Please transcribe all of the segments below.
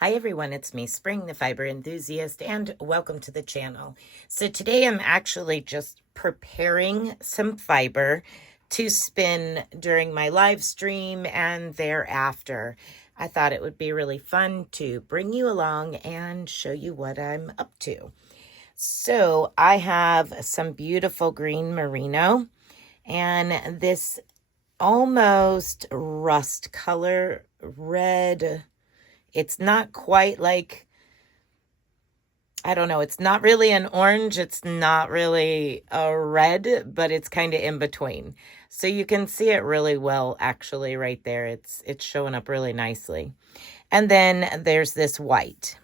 Hi everyone, it's me, Spring, the fiber enthusiast, and welcome to the channel. So today I'm actually just preparing some fiber to spin during my live stream and thereafter. I thought it would be really fun to bring you along and show you what I'm up to. So I have some beautiful green merino and this almost rust color, red. It's not quite like, I don't know, it's not really an orange, it's not really a red, but it's kind of in between. So you can see it really well actually right there. It's showing up really nicely. And then there's this white.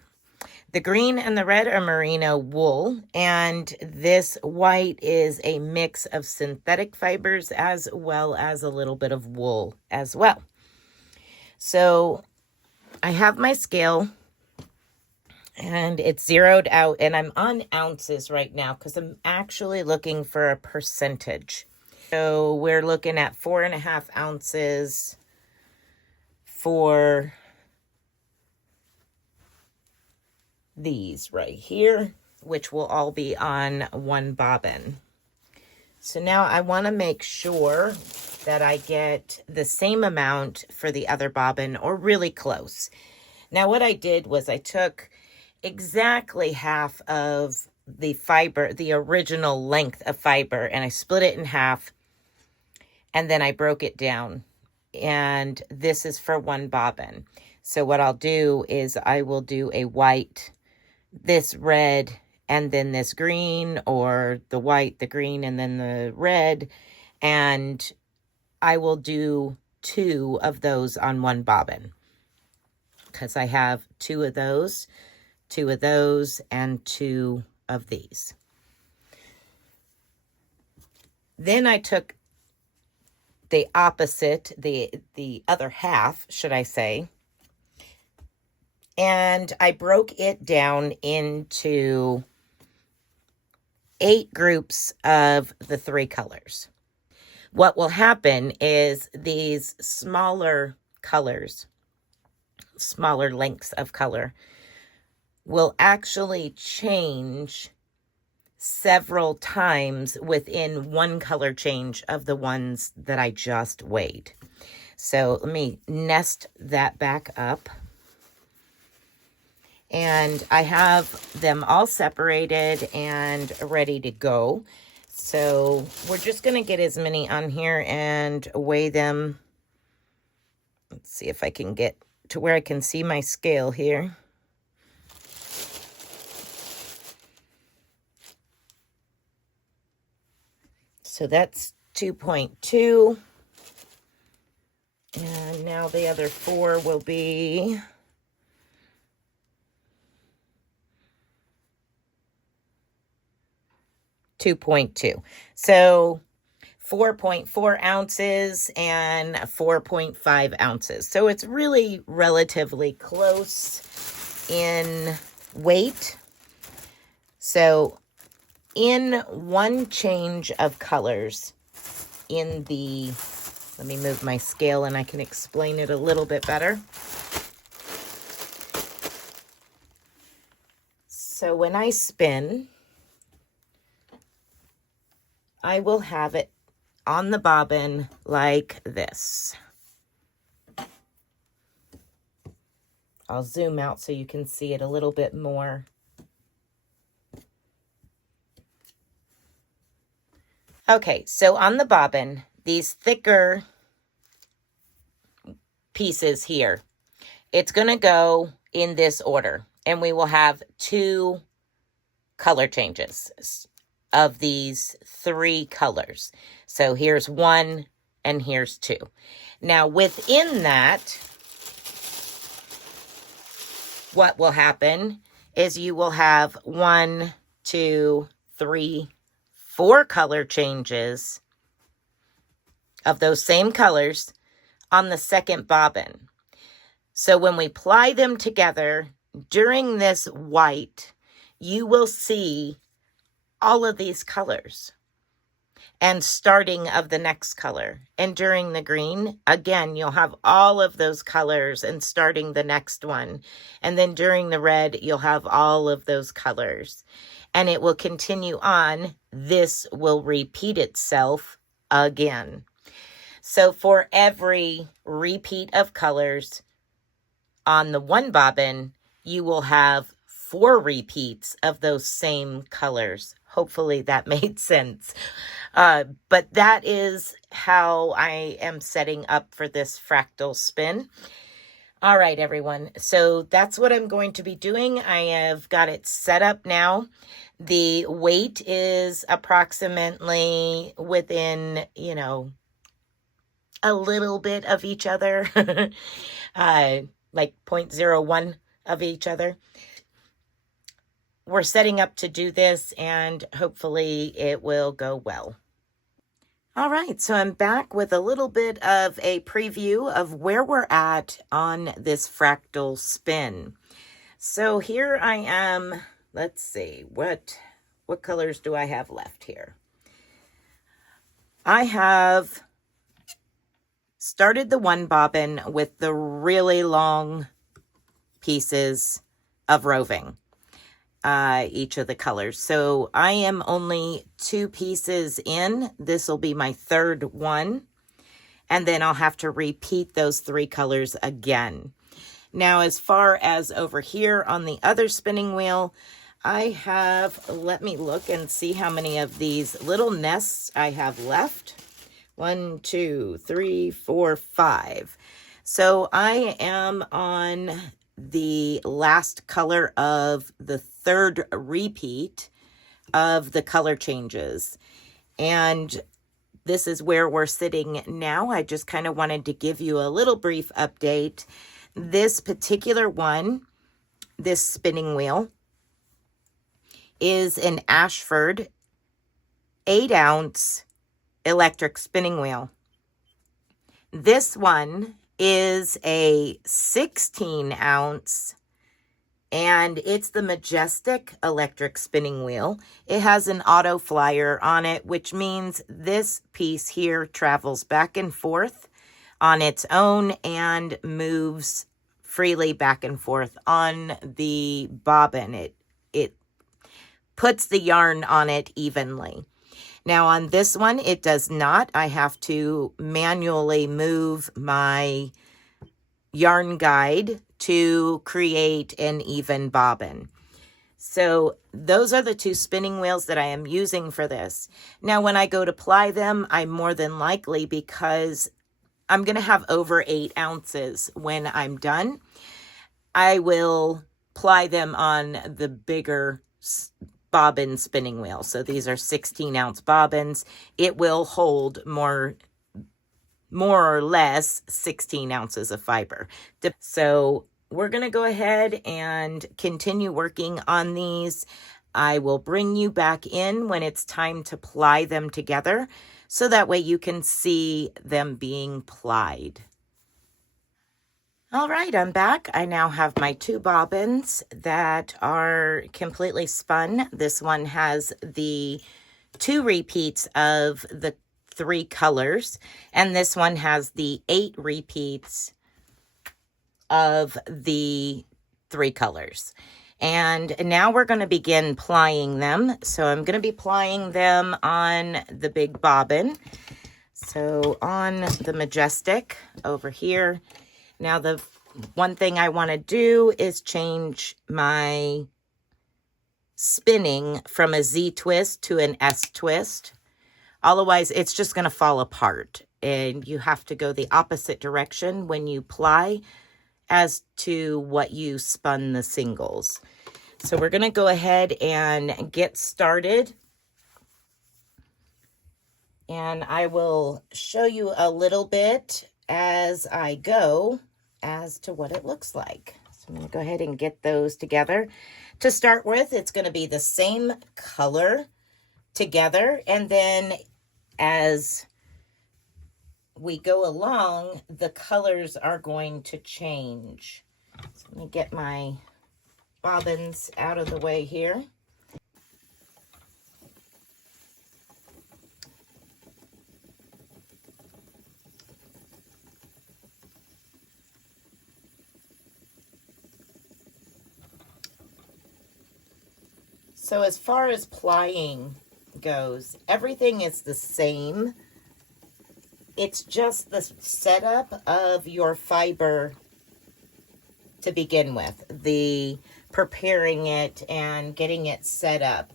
The green and the red are merino wool, and this white is a mix of synthetic fibers as well as a little bit of wool as well. So I have my scale and it's zeroed out, and I'm on ounces right now because I'm actually looking for a percentage. So we're looking at 4.5 ounces for these right here, which will all be on one bobbin. So now I want to make sure that I get the same amount for the other bobbin or really close. Now what I did was I took exactly half of the fiber, the original length of fiber, and I split it in half, and then I broke it down, and this is for one bobbin. So what I'll do is I will do a white, this red, and then this green, or the white, the green, and then the red, and I will do 2 of those on one bobbin because I have 2 of those, 2 of those, and 2 of these. Then I took the opposite, the other half, should I say, and I broke it down into 8 groups of the 3 colors. What will happen is these smaller colors, smaller lengths of color, will actually change several times within one color change of the ones that I just weighed. So let me nest that back up. And I have them all separated and ready to go. So we're just going to get as many on here and weigh them. Let's see if I can get to where I can see my scale here. So that's 2.2. And now the other 4 will be 2.2. So 4.4 ounces and 4.5 ounces. So it's really relatively close in weight. So in one change of colors in the, let me move my scale and I can explain it a little bit better. So when I spin, I will have it on the bobbin like this. I'll zoom out so you can see it a little bit more. Okay, so on the bobbin, these thicker pieces here, it's going to go in this order, and we will have 2 color changes of these 3 colors. So here's 1 and here's 2. Now within that, what will happen is you will have 1, 2, 3, 4 color changes of those same colors on the second bobbin. So when we ply them together during this white, you will see all of these colors. and starting of the next color. And during the green, again, you'll have all of those colors and starting the next one. And then during the red, you'll have all of those colors. And it will continue on. This will repeat itself again. So for every repeat of colors on the one bobbin, you will have 4 repeats of those same colors. Hopefully that made sense. But that is how I am setting up for this fractal spin. All right, everyone. So that's what I'm going to be doing. I have got it set up now. The weight is approximately within, a little bit of each other, like 0.01 of each other. We're setting up to do this, and hopefully it will go well. All right, so I'm back with a little bit of a preview of where we're at on this fractal spin. So here I am. Let's see, what colors do I have left here? I have started the one bobbin with the really long pieces of roving. Each of the colors. So I am only 2 pieces in. This will be my 3rd one. And then I'll have to repeat those 3 colors again. Now, as far as over here on the other spinning wheel, I have, let me look and see how many of these little nests I have left. 1, 2, 3, 4, 5. So I am on the last color of the 3rd repeat of the color changes. And this is where we're sitting now. I just kind of wanted to give you a little brief update. This particular one, this spinning wheel, is an Ashford 8-ounce electric spinning wheel. This one is a 16-ounce, and it's the Majestic electric spinning wheel. It has an auto flyer on it, which means this piece here travels back and forth on its own and moves freely back and forth on the bobbin. It puts the yarn on it evenly. Now on this one, it does not. I have to manually move my yarn guide to create an even bobbin. So those are the 2 spinning wheels that I am using for this. Now when I go to ply them, I'm more than likely, because I'm going to have over 8 ounces when I'm done, I will ply them on the bigger bobbin spinning wheel. So these are 16-ounce bobbins. It will hold more or less 16 ounces of fiber. So we're going to go ahead and continue working on these. I will bring you back in when it's time to ply them together, so that way you can see them being plied. All right, I'm back. I now have my 2 bobbins that are completely spun. This one has the 2 repeats of the 3 colors, and this one has the 8 repeats of the 3 colors. And now we're going to begin plying them. So I'm going to be plying them on the big bobbin. So on the Majestic over here. Now the one thing I want to do is change my spinning from a Z twist to an S twist. Otherwise, it's just going to fall apart, and you have to go the opposite direction when you ply as to what you spun the singles. So we're going to go ahead and get started, and I will show you a little bit as I go as to what it looks like. So I'm going to go ahead and get those together. To start with, it's going to be the same color together, and then as we go along, the colors are going to change. So let me get my bobbins out of the way here. So as far as plying goes, everything is the same. It's just the setup of your fiber to begin with, the preparing it and getting it set up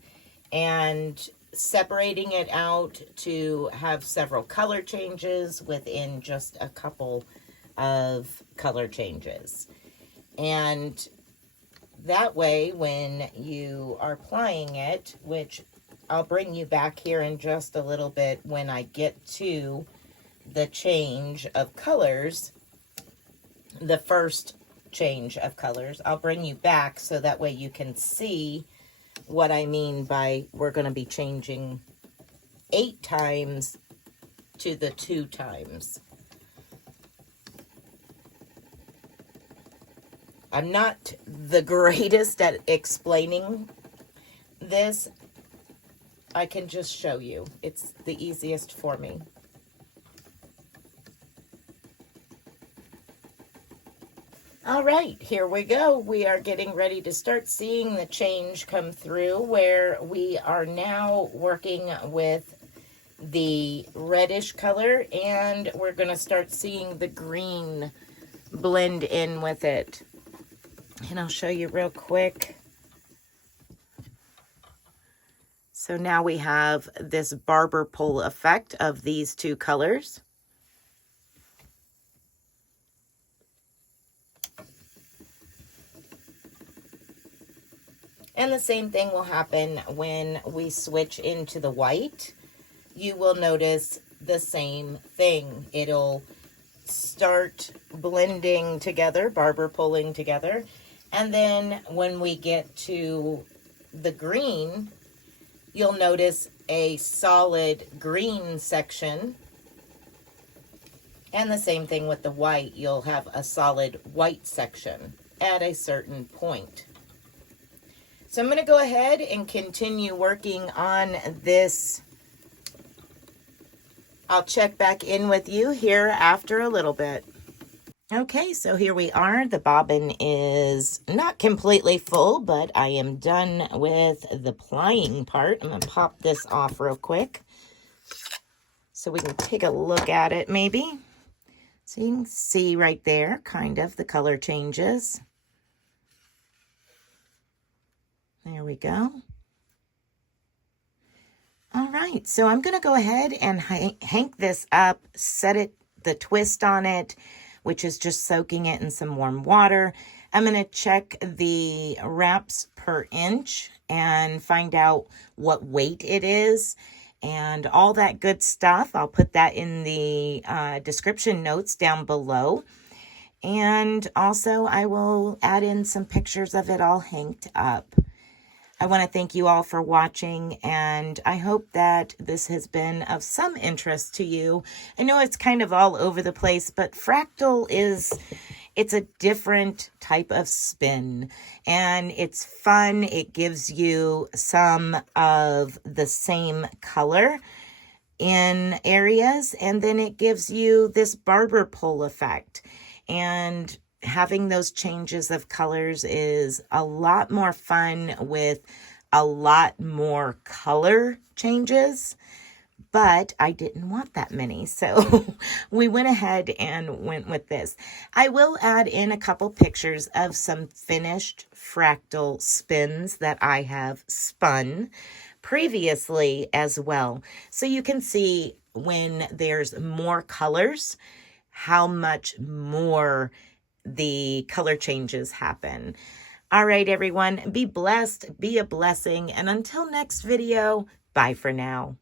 and separating it out to have several color changes within just a couple of color changes. And that way, when you are applying it, which I'll bring you back here in just a little bit when I get to the change of colors, the first change of colors, I'll bring you back so that way you can see what I mean by we're going to be changing 8 times to the 2 times. I'm not the greatest at explaining this. I can just show you. It's the easiest for me. All right, here we go. We are getting ready to start seeing the change come through where we are now working with the reddish color, and we're going to start seeing the green blend in with it. And I'll show you real quick. So now we have this barber pole effect of these 2 colors. And the same thing will happen when we switch into the white. You will notice the same thing. It'll start blending together, barber pulling together. And then when we get to the green, you'll notice a solid green section. And the same thing with the white. You'll have a solid white section at a certain point. So I'm going to go ahead and continue working on this. I'll check back in with you here after a little bit. Okay, so here we are. The bobbin is not completely full, but I am done with the plying part. I'm going to pop this off real quick so we can take a look at it maybe. So you can see right there kind of the color changes. There we go. All right, so I'm going to go ahead and hank this up, set it, the twist on it, which is just soaking it in some warm water. I'm going to check the wraps per inch and find out what weight it is and all that good stuff. I'll put that in the description notes down below. And also I will add in some pictures of it all hanked up. I want to thank you all for watching, and I hope that this has been of some interest to you. I know it's kind of all over the place, but Fractal it's a different type of spin, and it's fun. It gives you some of the same color in areas, and then it gives you this barber pole effect. And having those changes of colors is a lot more fun with a lot more color changes, but I didn't want that many, so we went ahead and went with this. I will add in a couple pictures of some finished Fractal spins that I have spun previously as well, so you can see when there's more colors, how much more the color changes happen. All right, everyone, be blessed, be a blessing, and until next video, bye for now.